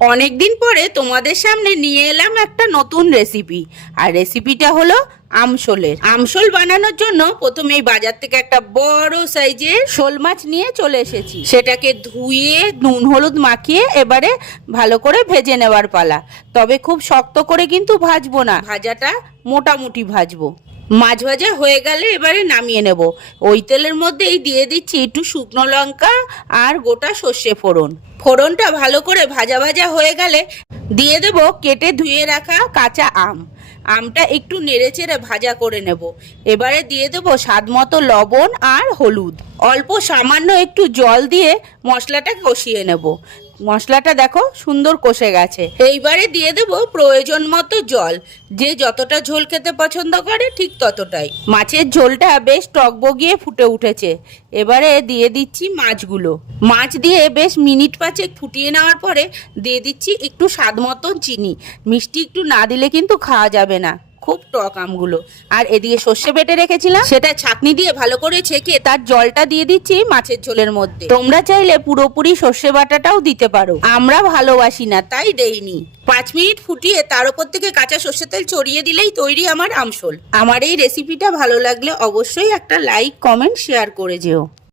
অনেকদিন পরে তোমাদের সামনে নিয়ে এলাম একটা নতুন রেসিপি। আর রেসিপিটা হলো আমশোলের। আমশোল বানানোর জন্য প্রথমেই বাজার থেকে একটা বড় সাইজের শোল মাছ নিয়ে চলে এসেছি। সেটাকে ধুয়ে নুন হলুদ মাখিয়ে এবারে ভালো করে ভেজে নেওয়ার পালা। তবে খুব শক্ত করে কিন্তু ভাজবো না, ভাজাটা মোটামুটি ভাজবো। মাছ ভাজা হয়ে গেলে এবারে নামিয়ে নেব। ওই তেলের মধ্যেই দিয়ে দিচ্ছি একটু শুকনো লঙ্কা আর গোটা সর্ষে ফোড়ন। ফোড়নটা ভালো করে ভাজা ভাজা হয়ে গেলে দিয়ে দেব কেটে ধুয়ে রাখা কাঁচা আম। আমটা একটু নেড়েচেড়ে ভাজা করে নেব। এবারে দিয়ে দেব স্বাদ মতো লবণ আর হলুদ। অল্প সামান্য একটু জল দিয়ে মশলাটা কষিয়ে নেব। মশলাটা দেখো সুন্দর কষে গেছে। এইবারে দিয়ে দেব প্রয়োজন মতো জল। যে যতটা ঝোল খেতে পছন্দ করে ঠিক ততটাই। মাছের ঝোলটা বেশ টকবগিয়ে ফুটে উঠেছে। এবারে দিয়ে দিচ্ছি মাছগুলো। মাছ দিয়ে বেশ মিনিট পাঁচেক ফুটিয়ে নেওয়ার পরে দিয়ে দিচ্ছি একটু স্বাদ মতো চিনি। মিষ্টি একটু না দিলে কিন্তু খাওয়া যাবে না, খুব টক আমগুলো। আর এদিকে সর্ষে বেটে রেখেছিলাম, সেটা ছাঁকনি দিয়ে ভালো করে ছেঁকে তার জলটা দিয়ে দিচ্ছি মাছের ঝোলের মধ্যে। তোমরা চাইলে পুরোপুরি সর্ষে বাটাটাও দিতে পারো, আমরা ভালোবাসি না তাই দেইনি। 5 মিনিট ফুটিয়ে তার উপর থেকে কাঁচা সর্ষে তেল ছড়িয়ে দিলেই তৈরি আমার আমশোল। আমার এই রেসিপিটা ভালো লাগলে অবশ্যই একটা লাইক কমেন্ট শেয়ার করে যেও।